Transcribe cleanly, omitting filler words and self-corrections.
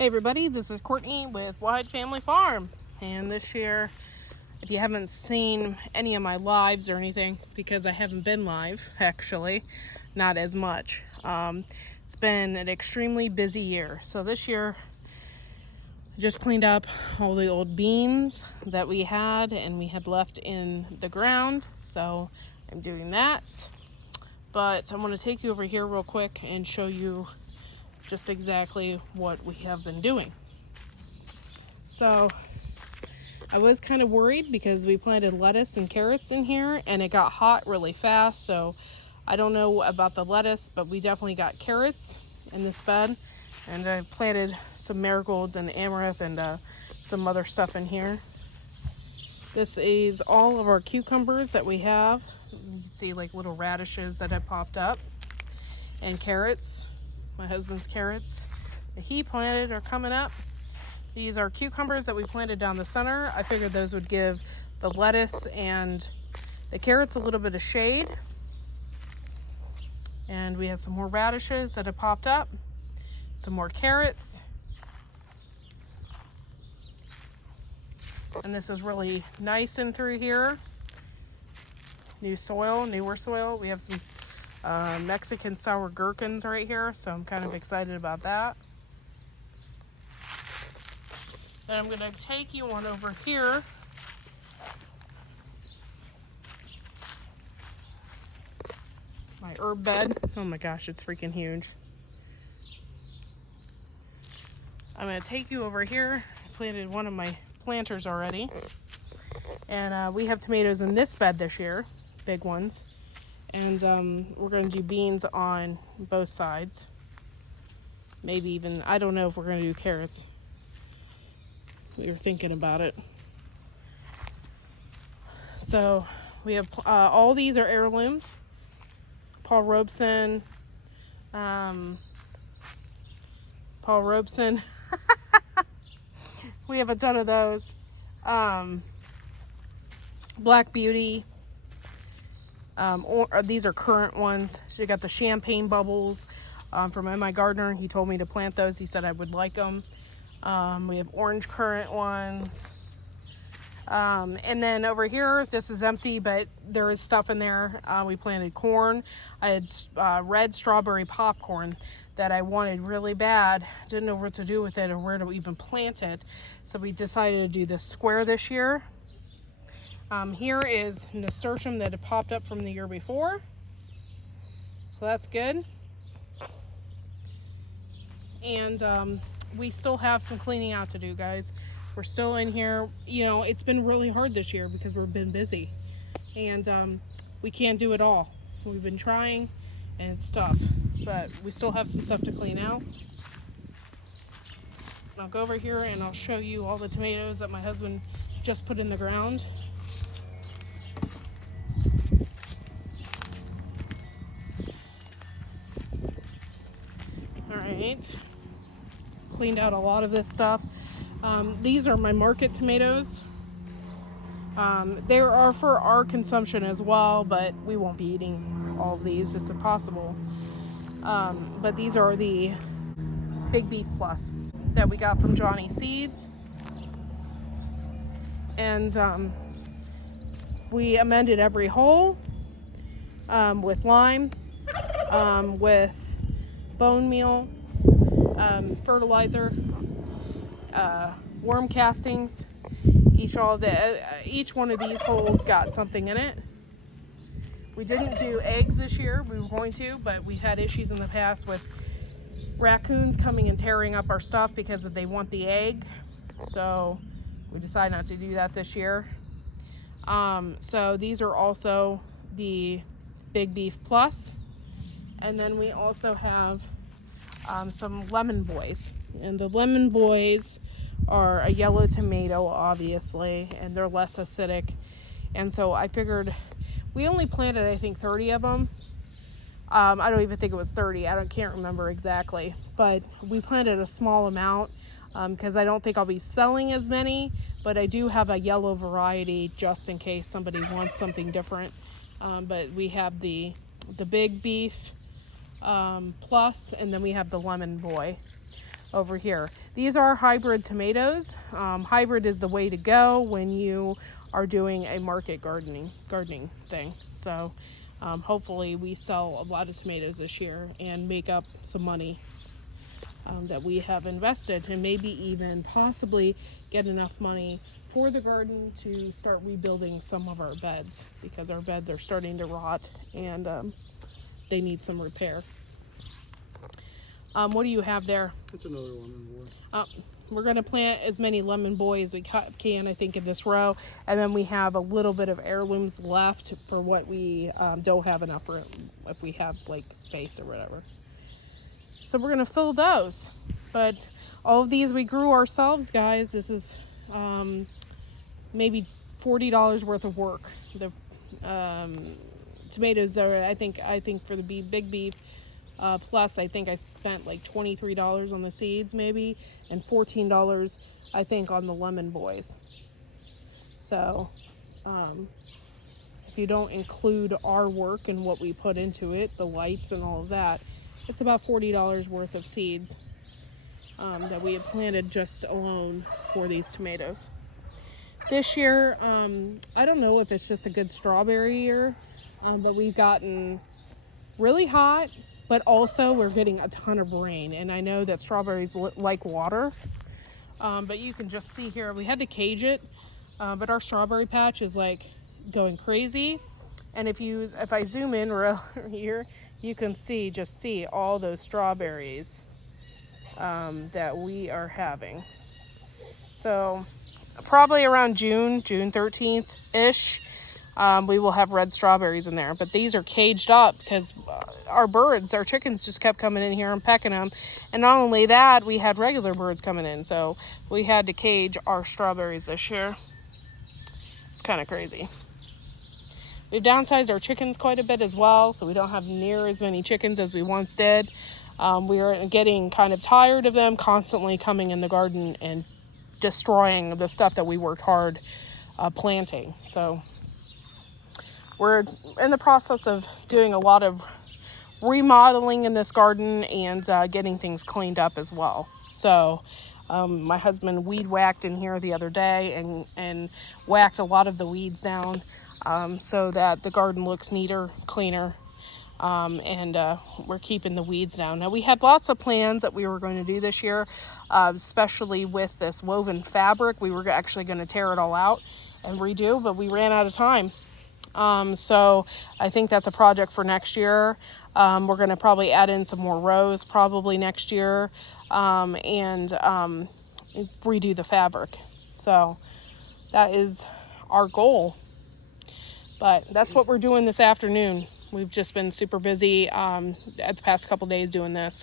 Hey everybody, this is Courtney with Wide Family Farm, and this year, if you haven't seen any of my lives or anything, because I haven't been live actually, not as much, it's been an extremely busy year. So this year I just cleaned up all the old beans that we had and we had left in the ground, so I'm doing that. But I want to take you over here real quick and show you just exactly what we have been doing. So I was kind of worried because we planted lettuce and carrots in here and it got hot really fast. So I don't know about the lettuce, but we definitely got carrots in this bed. And I planted some marigolds and amaranth and some other stuff in here. This is all of our cucumbers that we have. You can see like little radishes that have popped up. And carrots, my husband's carrots that he planted are coming up. These are cucumbers that we planted down the center. I figured those would give the lettuce and the carrots a little bit of shade. And we have some more radishes that have popped up, some more carrots. And this is really nice in through here. New soil, newer soil. We have some Mexican sour gherkins right here, so I'm kind of excited about that. Then I'm going to take you on over here. My herb bed. Oh my gosh, it's freaking huge. I'm going to take you over here. I planted one of my planters already. And we have tomatoes in this bed this year, big ones. And we're going to do beans on both sides. Maybe even, I don't know if we're going to do carrots. We were thinking about it. So we have all these are heirlooms. Paul Robeson. We have a ton of those. Black Beauty. These are current ones. So you got the champagne bubbles from M.I. Gardner. He told me to plant those. He said I would like them. We have orange currant ones. And then over here, this is empty, but there is stuff in there. We planted corn. I had red strawberry popcorn that I wanted really bad. Didn't know what to do with it or where to even plant it. So we decided to do this square this year. Here is nasturtium that had popped up from the year before. So that's good. And we still have some cleaning out to do, guys. We're still in here. You know, it's been really hard this year because we've been busy. And we can't do it all. We've been trying and it's tough. But we still have some stuff to clean out. I'll go over here and I'll show you all the tomatoes that my husband just put in the ground. Alright. Cleaned out a lot of this stuff. These are my market tomatoes. They are for our consumption as well, but we won't be eating all of these. It's impossible. But these are the Big Beef Plus that we got from Johnny Seeds. And we amended every hole with lime, with bone meal, fertilizer, worm castings. Each one of these holes got something in it. We didn't do eggs this year. We were going to, but we've had issues in the past with raccoons coming and tearing up our stuff because they want the egg. So we decided not to do that this year. So these are also the Big Beef Plus. And then we also have some Lemon Boys. And the Lemon Boys are a yellow tomato, obviously, and they're less acidic. And so I figured we only planted, I think, 30 of them. I don't even think it was 30. Can't remember exactly. But we planted a small amount because I don't think I'll be selling as many. But I do have a yellow variety just in case somebody wants something different. But we have the Big Beef Plus, and then we have the Lemon Boy. over here. These are hybrid tomatoes. Hybrid is the way to go when you are doing a market gardening thing. So hopefully we sell a lot of tomatoes this year and make up some money that we have invested, and maybe even possibly get enough money for the garden to start rebuilding some of our beds, because our beds are starting to rot and they need some repair. What do you have there? It's another lemon boy. We're going to plant as many lemon boy as we can, I think, in this row. And then we have a little bit of heirlooms left for what we don't have enough room, if we have like space or whatever. So we're going to fill those. But all of these we grew ourselves, guys. This is maybe $40 worth of work. The tomatoes are, I think for the big beef, plus I think I spent like $23 on the seeds maybe, and $14 I think on the lemon boys. So if you don't include our work and what we put into it, the lights and all of that, it's about $40 worth of seeds that we have planted just alone for these tomatoes. This year, I don't know if it's just a good strawberry year, but we've gotten really hot, but also we're getting a ton of rain. And I know that strawberries like water, but you can just see here, we had to cage it, but our strawberry patch is like going crazy. And if I zoom in real here, you can see all those strawberries that we are having. So probably around June 13th-ish, we will have red strawberries in there. But these are caged up because our chickens just kept coming in here and pecking them. And not only that, we had regular birds coming in. So we had to cage our strawberries this year. It's kind of crazy. We've downsized our chickens quite a bit as well, so we don't have near as many chickens as we once did. We are getting kind of tired of them constantly coming in the garden and destroying the stuff that we worked hard planting. So we're in the process of doing a lot of remodeling in this garden and getting things cleaned up as well. So my husband weed whacked in here the other day and whacked a lot of the weeds down so that the garden looks neater, cleaner, and we're keeping the weeds down. Now, we had lots of plans that we were going to do this year, especially with this woven fabric. We were actually going to tear it all out and redo, but we ran out of time. So I think that's a project for next year. We're going to probably add in some more rows probably next year, and redo the fabric. So that is our goal. But that's what we're doing this afternoon. We've just been super busy at the past couple days doing this.